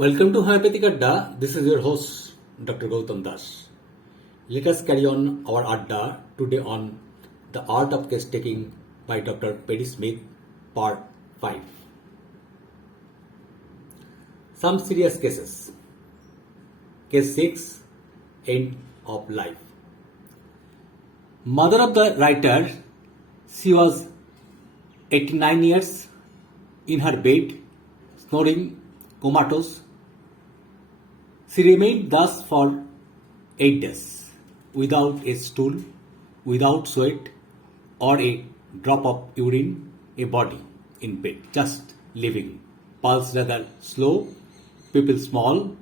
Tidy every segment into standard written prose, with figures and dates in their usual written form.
Welcome to Homeopathic Adda. This is your host, Dr. Gautam Das. Let us carry on our Adda today on the art of case taking by Dr. Perry Smith, part 5. Some serious cases. Case 6, End of Life. Mother of the writer, she was 89 years, in her bed, snoring, comatose. She remained thus for 8 days, without a stool, without sweat, or a drop of urine, a body in bed, just living. Pulse rather slow, pupil small,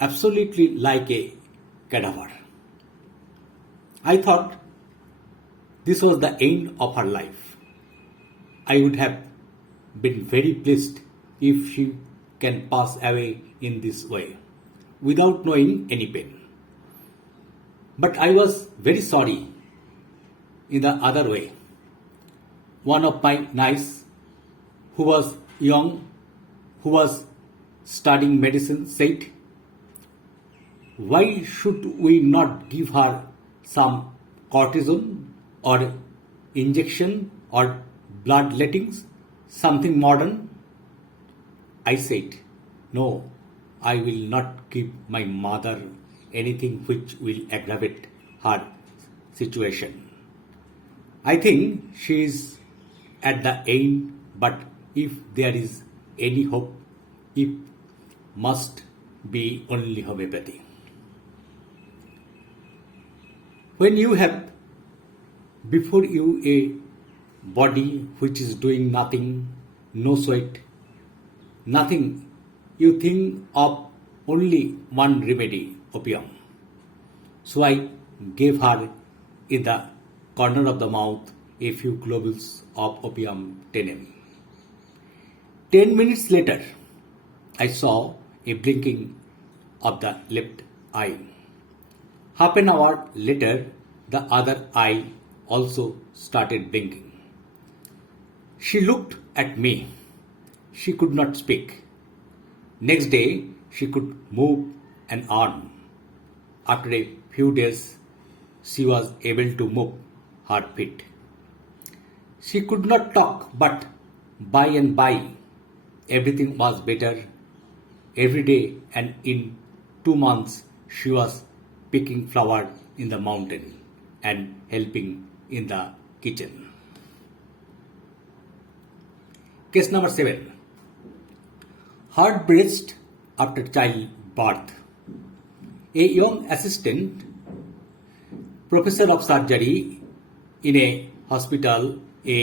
absolutely like a cadaver. I thought this was the end of her life. I would have been very pleased if she can pass away in this way, without knowing any pain. But I was very sorry in the other way. One of my niece, who was young, who was studying medicine, said, "Why should we not give her some cortisone or injection or bloodlettings, something modern?" I said, "No, I will not give my mother anything which will aggravate her situation. I think she is at the end, but if there is any hope, it must be only homeopathy." When you have before you a body which is doing nothing, no sweat, nothing, you think of only one remedy, opium. So I gave her in the corner of the mouth a few globules of opium 10 ml. 10 minutes later, I saw a blinking of the left eye. Half an hour later, the other eye also started blinking. She looked at me. She could not speak. Next day, she could move an arm. After a few days, she was able to move her feet. She could not talk, but by and by, everything was better. Every day, and in 2 months, she was picking flower in the mountain and helping in the kitchen. Case number 7. Hard breast after childbirth. A young assistant professor of surgery in a hospital, a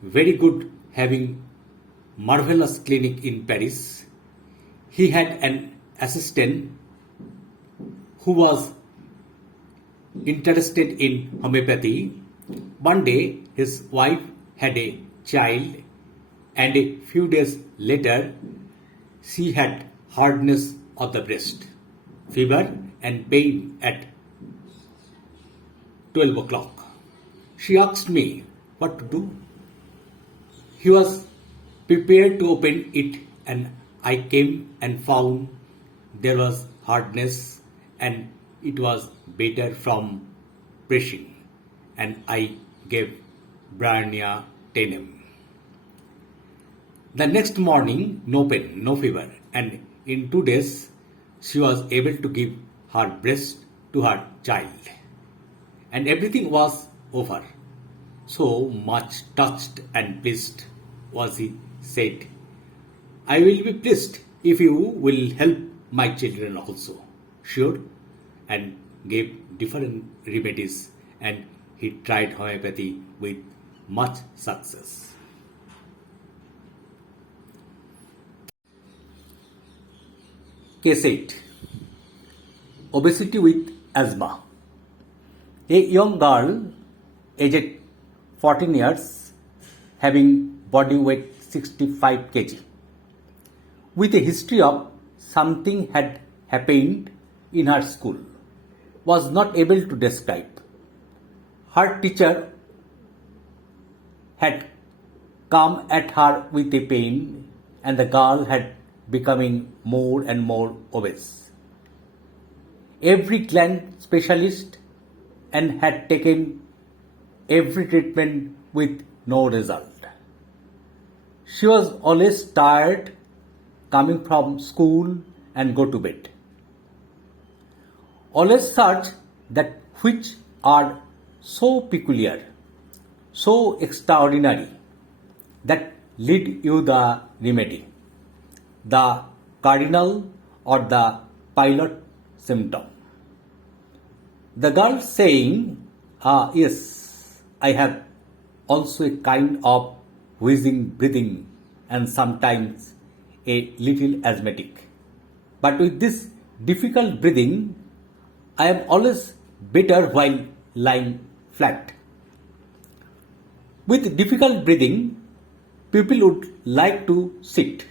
very good, having marvelous clinic in Paris. He had an assistant who was interested in homeopathy. One day his wife had a child, and a few days later she had hardness of the breast, fever and pain at 12 o'clock. She asked me what to do. He was prepared to open it, and I came and found there was hardness and it was better from pressing, and I gave Brania 10 ml. The next morning, no pain, no fever, and in 2 days, she was able to give her breast to her child. And everything was over. So much touched and pleased was he, said, "I will be pleased if you will help my children also." Sure, and gave different remedies, and he tried homeopathy with much success. Case 8. Obesity with asthma. A young girl aged 14 years, having body weight 65 kg, with a history of something had happened in her school, was not able to describe. Her teacher had come at her with a pain, and the girl had becoming more and more obese. Every gland specialist and had taken every treatment with no result. She was always tired coming from school and go to bed. Always search that which are so peculiar, so extraordinary that lead you the remedy, the cardinal or the pilot symptom. The girl saying, yes, I have also a kind of wheezing breathing and sometimes a little asthmatic. But with this difficult breathing, I am always better while lying flat. With difficult breathing, people would like to sit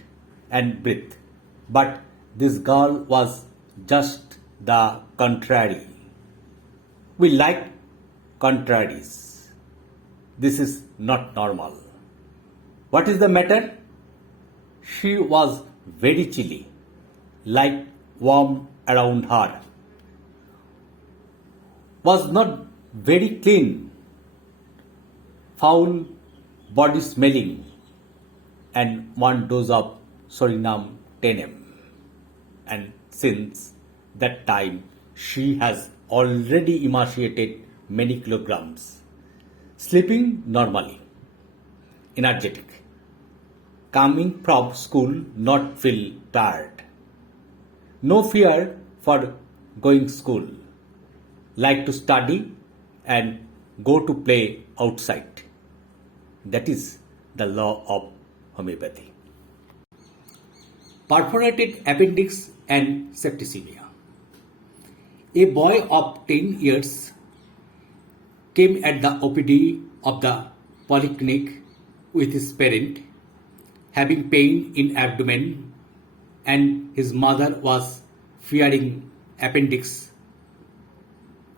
and breathe. But this girl was just the contrary. We like contraries. This is not normal. What is the matter? She was very chilly, like warm around her. Was not very clean, foul body smelling, and one dose of Suriname 10m. And since that time, she has already emaciated many kilograms, sleeping normally, energetic, coming from school not feel tired, no fear for going school, like to study and go to play outside. That is the law of homeopathy. Perforated appendix and septicemia. A boy of 10 years came at the OPD of the polyclinic with his parent, having pain in abdomen, and his mother was fearing appendix,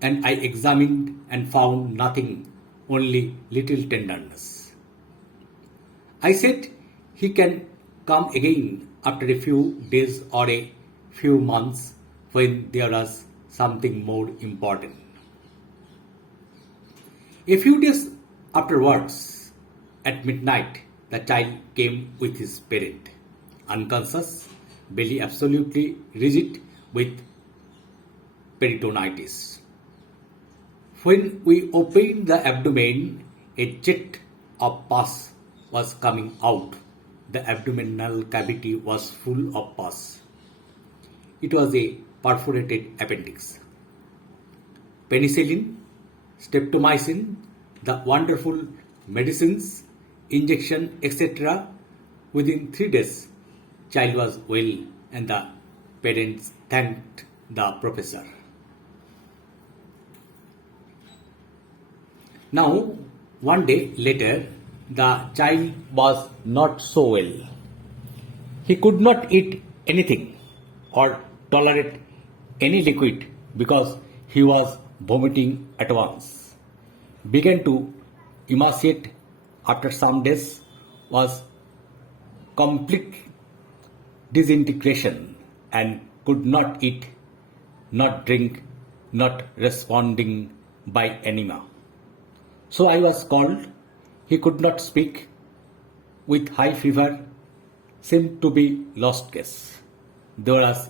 and I examined and found nothing, only little tenderness. I said he can come again after a few days or a few months when there was something more important. A few days afterwards, at midnight, the child came with his parent, unconscious, belly absolutely rigid with peritonitis. When we opened the abdomen, a jet of pus was coming out. The abdominal cavity was full of pus. It was a perforated appendix. Penicillin, streptomycin, the wonderful medicines, injection, etc. Within 3 days, child was well and the parents thanked the professor. Now, one day later, the child was not so well. He could not eat anything or tolerate any liquid because he was vomiting at once. Began to emaciate after some days, was complete disintegration and could not eat, not drink, not responding by anemia. So I was called. He could not speak, with high fever, seemed to be lost case. There was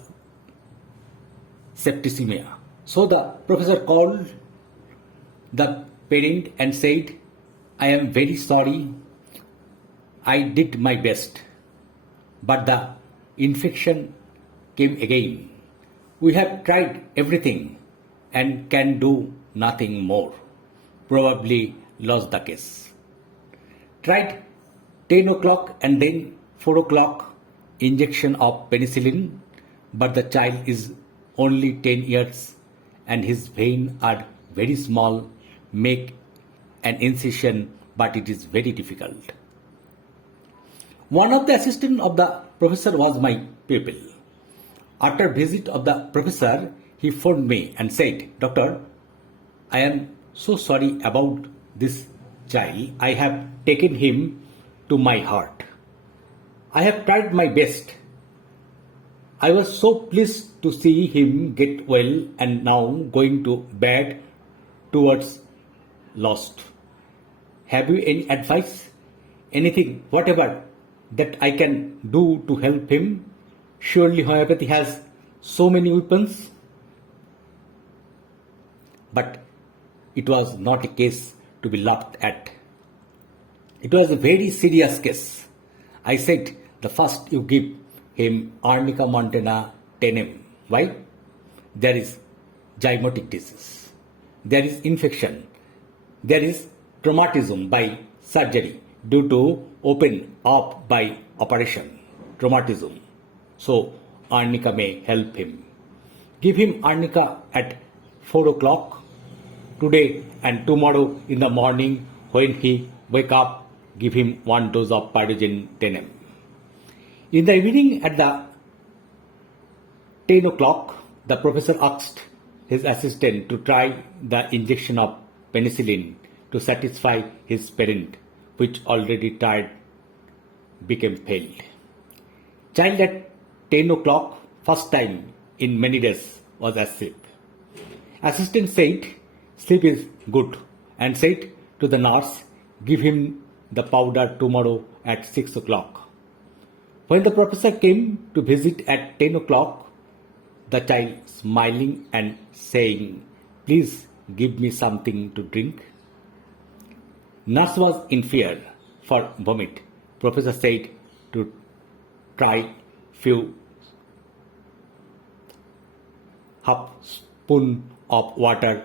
septicemia. So the professor called the parent and said, I am very sorry. I did my best, but the infection came again. We have tried everything and can do nothing more. Probably lost the case. Tried 10 o'clock and then 4 o'clock injection of penicillin, but the child is only 10 years and his veins are very small, make an incision, but it is very difficult. One of the assistants of the professor was my pupil. After visit of the professor, he phoned me and said, Doctor, I am so sorry about this child. I have taken him to my heart. I have tried my best, I was so pleased to see him get well and now going to bed towards lost. Have you any advice? Anything, whatever that I can do to help him? Surely homeopathy has so many weapons. But it was not a case to be laughed at. It was a very serious case. I said, the first you give him Arnica montana 10m. Why? There is Zymotic disease. There is infection. There is traumatism by surgery due to open up by operation. Traumatism. So Arnica may help him. Give him Arnica at 4 o'clock today and tomorrow in the morning when he wake up. Give him 1 dose of pyrogen 10m. In the evening at the 10 o'clock, the professor asked his assistant to try the injection of penicillin to satisfy his parent, which already tired became pale. Child at 10 o'clock, first time in many days, was asleep. Assistant said, sleep is good, and said to the nurse, give him the powder tomorrow at 6 o'clock. When the professor came to visit at 10 o'clock, the child smiling and saying, please give me something to drink. Nurse was in fear for vomit. Professor said to try few half spoon of water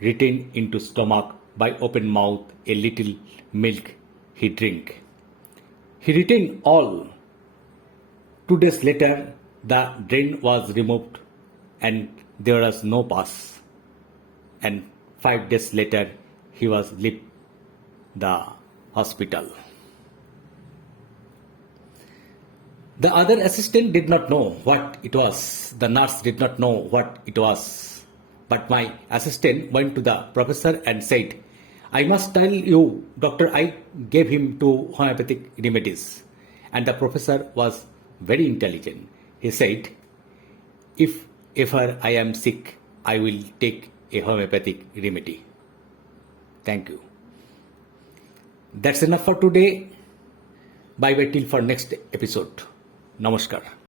retained into stomach by open mouth a little milk he drink. He retained all. 2 days later, the drain was removed and there was no pus. And 5 days later, he was left the hospital. The other assistant did not know what it was. The nurse did not know what it was. But my assistant went to the professor and said, I must tell you, doctor, I gave him 2 homeopathic remedies. And the professor was very intelligent. He said, if ever I am sick, I will take a homeopathic remedy. Thank you. That's enough for today. Bye bye till for next episode. Namaskar.